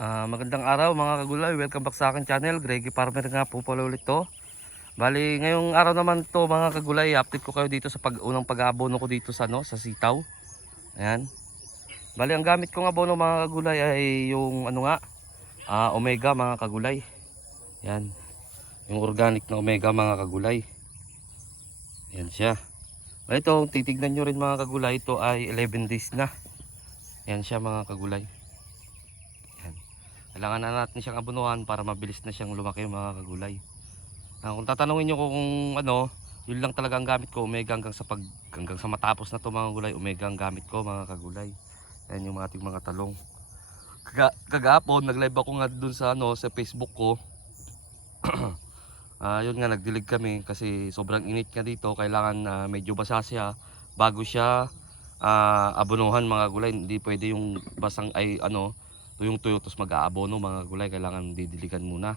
Ah, magandang araw mga kagulay. Welcome back sa akin channel. Greggy Farmer nga po pala ulit to. Bali, ngayong araw naman to mga kagulay, update ko kayo dito sa pag unang pag-aabono ko dito sa no, sa sitaw. Ayan. Bali, ang gamit kong abono mga kagulay ay yung ano nga, ah, Omega mga kagulay. Ayan. Yung organic na Omega mga kagulay. Ayan siya. Ito, titignan nyo rin mga kagulay, ito ay 11 days na. Ayan siya mga kagulay. Kailangan na natin siyang abunuhan para mabilis na siyang lumaki mga kagulay. Ah, kung tatanungin niyo ko kung ano, yun lang talaga ang gamit ko, omega hanggang sa pag hanggang sa matapos na to mga gulay, omega ang gamit ko mga kagulay. Ayan yung ating mga talong. Kaga, kagapon, nag-live ako nga dun sa ano, sa Facebook ko. Ah, yun nga nagdilig kami kasi sobrang init nga dito, kailangan na medyo basa siya bago siya ah, abunuhan mga gulay. Hindi pwede yung basang ay ano, tuyong tuyo tapos mag-aabono mga gulay kailangan didiligan muna.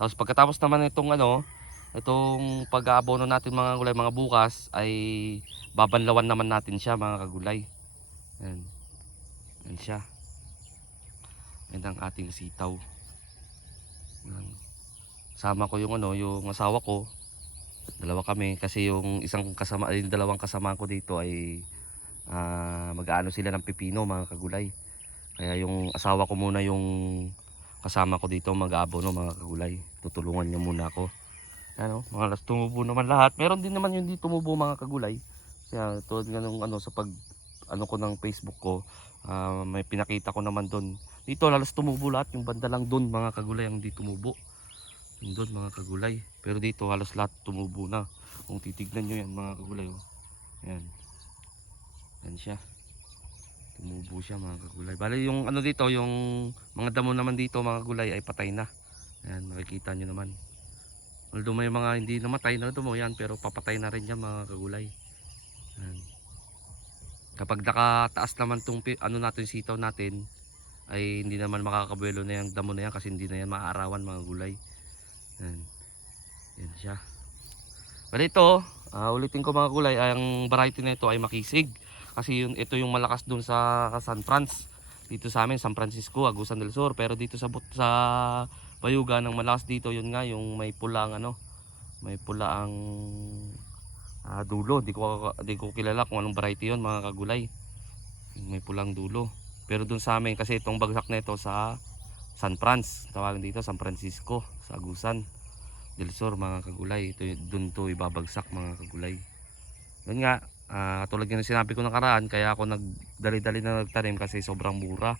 Tapos pagkatapos naman itong ano itong pag-aabono natin mga gulay mga bukas ay babanlawan naman natin siya mga kagulay. Yan yan siya. Yan ang ating sitaw. Yan. sama ko yung ano yung asawa ko. Dalawa kami kasi yung isang kasama yung dalawang kasama ko dito ay ah, mag-aano sila ng pipino mga kagulay kaya yung asawa ko muna yung kasama ko dito mag-aabono mga kagulay. Tutulungan niya muna ako. Ano, mga las tumubo naman lahat. Meron din naman yung di tumubo mga kagulay. Kaya tulad nga nung ano sa pag ano ko ng Facebook ko, ah, may pinakita ko naman doon. Dito lalas tumubo lahat, yung banda lang doon mga kagulay ang di tumubo. Yung doon mga kagulay. Pero dito halos lahat tumubo na. Kung titignan nyo yan mga kagulay. Oh. Yan. Yan siya tumubo siya mga kagulay. Bali yung ano dito, yung mga damo naman dito mga gulay ay patay na. Ayan, makikita nyo naman. Although may mga hindi namatay na damo yan, pero papatay na rin yan mga kagulay. Ayan. Kapag nakataas naman tong ano natin sitaw natin, ay hindi naman makakabuelo na yung damo na yan kasi hindi na yan maaarawan mga gulay. Ayan. Yan siya. Bali ito, ah, ulitin ko mga gulay, ang variety na ito ay makisig. Kasi yun, ito yung malakas dun sa San Franz. Dito sa amin, San Francisco, Agusan del Sur. Pero dito sa sa Bayuga ng malakas dito, yun nga, yung may pulang ano, may pula ang ah, dulo. Di ko, di ko kilala kung anong variety yun, mga kagulay. May pulang dulo. Pero dun sa amin, kasi itong bagsak na ito sa San Franz. Tawagin dito, San Francisco, sa Agusan del Sur, mga kagulay. Ito, dun to ibabagsak, mga kagulay. Yun nga, Ah, tulad ng sinabi ko nakaraan, kaya ako nagdali-dali na nagtanim kasi sobrang mura.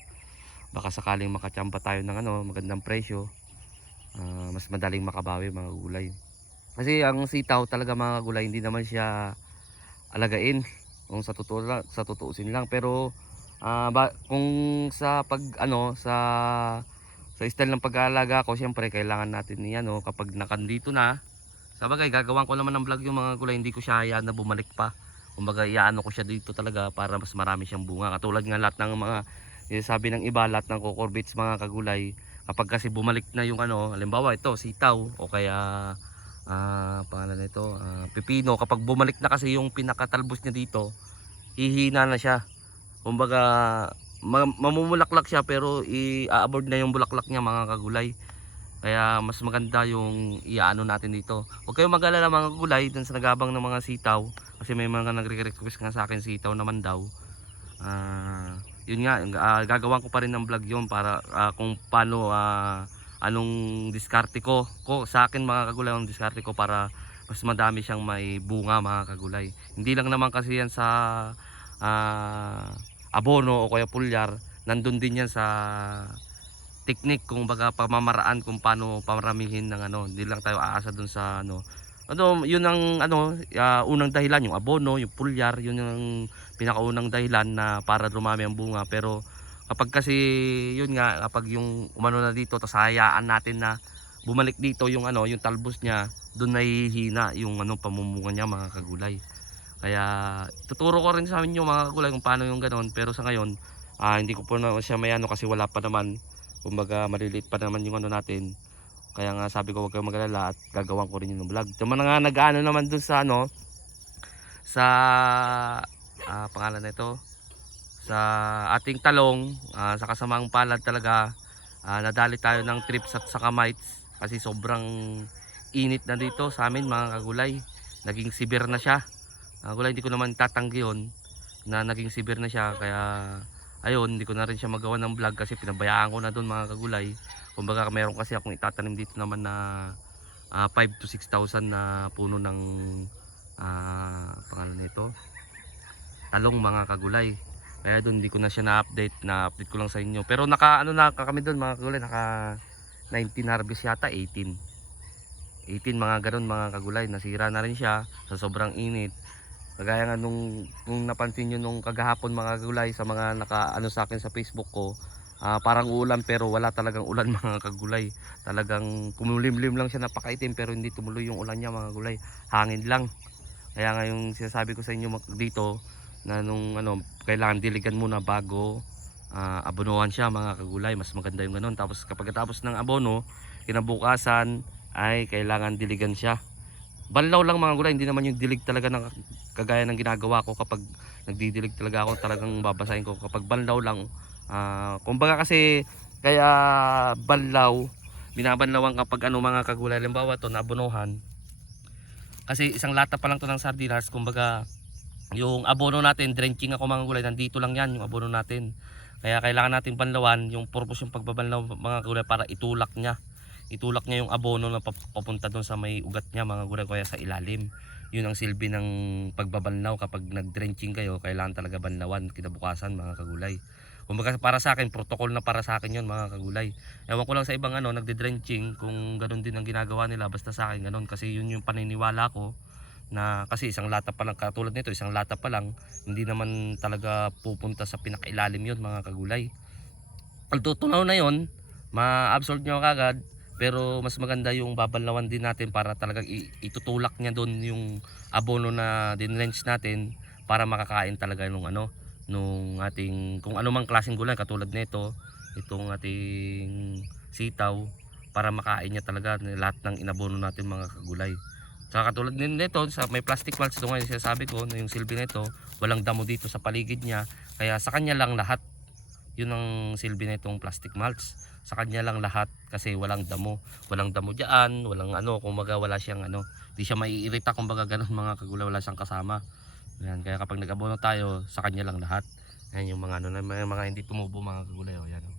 Baka sakaling makachamba tayo ng ano, magandang presyo. ah, mas madaling makabawi mga gulay. Kasi ang sitaw talaga mga gulay hindi naman siya alagain kung sa totoo sa tutuusin lang pero ah, ba, kung sa pag ano sa sa style ng pag-aalaga ko siyempre kailangan natin ni ano kapag nakandito na sabagay gagawan ko naman ng vlog yung mga gulay hindi ko siya hayaan na bumalik pa kumbaga iaano ko siya dito talaga para mas marami siyang bunga. Katulad nga lahat ng mga eh, sabi ng iba lahat ng cucurbits mga kagulay kapag kasi bumalik na yung ano halimbawa ito sitaw o kaya ah pangalan nito ah, pipino kapag bumalik na kasi yung pinakatalbos niya dito hihina na siya. Kumbaga ma- mamumulaklak siya pero i-aboard na yung bulaklak niya mga kagulay kaya mas maganda yung iaano natin dito huwag kayong mag-alala mga kagulay dun sa nagabang ng mga sitaw kasi may mga nagre-request nga sa akin sitaw naman daw. Ah, yun nga, ah, gagawan ko pa rin ng vlog yun para ah, kung paano ah, anong diskarte ko. ko sa akin mga kagulay ang diskarte ko para mas madami siyang may bunga mga kagulay. Hindi lang naman kasi yan sa ah, abono o kaya pulyar, nandun din yan sa technique kung baga pamamaraan kung paano pamaramihin ng ano, hindi lang tayo aasa dun sa ano ano, yun ang ano, ah, unang dahilan yung abono, yung pulyar, yun ang pinakaunang dahilan na para dumami ang bunga. Pero kapag kasi yun nga, kapag yung umano na dito, tapos hayaan natin na bumalik dito yung ano, yung talbos niya, doon nahihina yung ano pamumunga niya mga kagulay. Kaya tuturo ko rin sa amin yung mga kagulay kung paano yung ganon. Pero sa ngayon, ah, hindi ko po na siya mayano kasi wala pa naman. Kumbaga maliliit pa naman yung ano natin. Kaya nga sabi ko huwag kayong magalala at gagawan ko rin yung vlog. Yung nga nag-ano naman dun sa ano sa ah, pangalan nito sa ating talong ah, sa kasamaang palad talaga Ah, nadali tayo ng trips at saka mites kasi sobrang init na dito sa amin mga kagulay. Naging severe na siya. Mga kagulay, hindi ko naman tatanggi yun na naging severe na siya kaya ayun, hindi ko na rin siya magawa ng vlog kasi pinabayaan ko na doon mga kagulay. Kumbaga meron kasi akong itatanim dito naman na ah, 5 to 6,000 na puno ng ah, pangalan nito. Talong mga kagulay. Kaya doon hindi ko na siya na-update. Na-update ko lang sa inyo. Pero naka ano na kami doon mga kagulay naka 19 harvest yata 18 18 mga ganun mga kagulay. Nasira na rin siya sa sobrang init kagaya nga nung, nung napansin nyo nung kagahapon mga kagulay sa mga naka ano sa akin sa facebook ko ah, parang ulan pero wala talagang ulan mga kagulay. Talagang kumulimlim lang siya napakaitim pero hindi tumuloy yung ulan niya mga kagulay hangin lang. Kaya nga yung sinasabi ko sa inyo dito na nung ano kailangan diligan muna bago ah, abonohan siya mga kagulay. Mas maganda yung ganun. Tapos kapag tapos ng abono kinabukasan ay kailangan diligan siya. Banlaw lang mga gulay. Hindi naman yung dilig talaga ng kagaya ng ginagawa ko kapag nagdidilig talaga ako talagang babasahin ko kapag banlaw lang ah, kumbaga kasi kaya banlaw binabanlawan kapag ano mga kagulay halimbawa to nabonohan kasi isang lata pa lang to ng sardinas kumbaga yung abono natin, drenching ako mga gulay, nandito lang yan yung abono natin. Kaya kailangan natin banlawan, yung purpose yung pagbabanlaw mga gulay para itulak niya. Itulak niya yung abono na pap- papunta doon sa may ugat niya mga gulay kaya sa ilalim. Yun ang silbi ng pagbabanlaw kapag nag-drenching kayo, kailangan talaga banlawan kinabukasan mga kagulay. Kumbaga para sa akin, protocol na para sa akin yun mga kagulay. Ewan ko lang sa ibang ano, nagde-drenching kung ganun din ang ginagawa nila, basta sa akin ganun kasi yun yung paniniwala ko na kasi isang lata pa lang katulad nito isang lata pa lang hindi naman talaga pupunta sa pinakailalim yun mga kagulay although tunaw na yun ma-absorb nyo kagad pero mas maganda yung babanlawan din natin para talagang itutulak niya doon yung abono na dinrench natin para makakain talaga nung ano nung ating kung ano mang klaseng gulay katulad nito itong ating sitaw para makain niya talaga lahat ng inabono natin mga kagulay Saka katulad nito, sa may plastic mulch, ito nga yung sinasabi ko, na yung silbi nito, walang damo dito sa paligid niya. Kaya sa kanya lang lahat, yun ang silbi nitong plastic mulch. Sa kanya lang lahat kasi walang damo. Walang damo diyan, walang ano, kumbaga wala siyang ano, di siya maiirita kumbaga ganun mga kagulay, wala siyang kasama. Yan, kaya kapag nag-abono tayo, sa kanya lang lahat. Yan yung mga ano, na- mga, mga hindi tumubo mga kagulay, oh, yan. oh.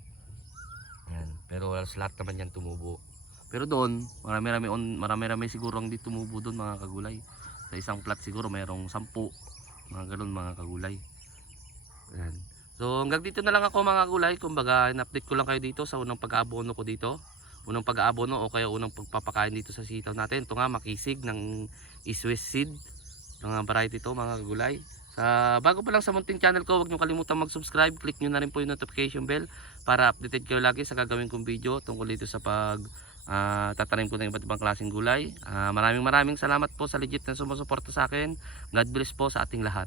Yan, pero halos lahat naman yan tumubo. Pero doon, marami-rami marami-rami siguro ang di tumubo doon mga kagulay. Sa isang plot siguro mayroong sampu, mga ganun mga kagulay. Ayan. So hanggang dito na lang ako mga kagulay. Kumbaga, in-update ko lang kayo dito sa unang pag-aabono ko dito. Unang pag-aabono o kaya unang pagpapakain dito sa sitaw natin. Ito nga, makisig ng Swiss seed. Mga variety to mga kagulay. Sa bago pa lang sa munting channel ko, huwag niyo kalimutan mag-subscribe. Click niyo na rin po yung notification bell para updated kayo lagi sa gagawin kong video tungkol dito sa pag Ah, tatanim ko ng iba't ibang klaseng gulay. Ah, maraming maraming salamat po sa legit na sumusuporta sa akin. God bless po sa ating lahat.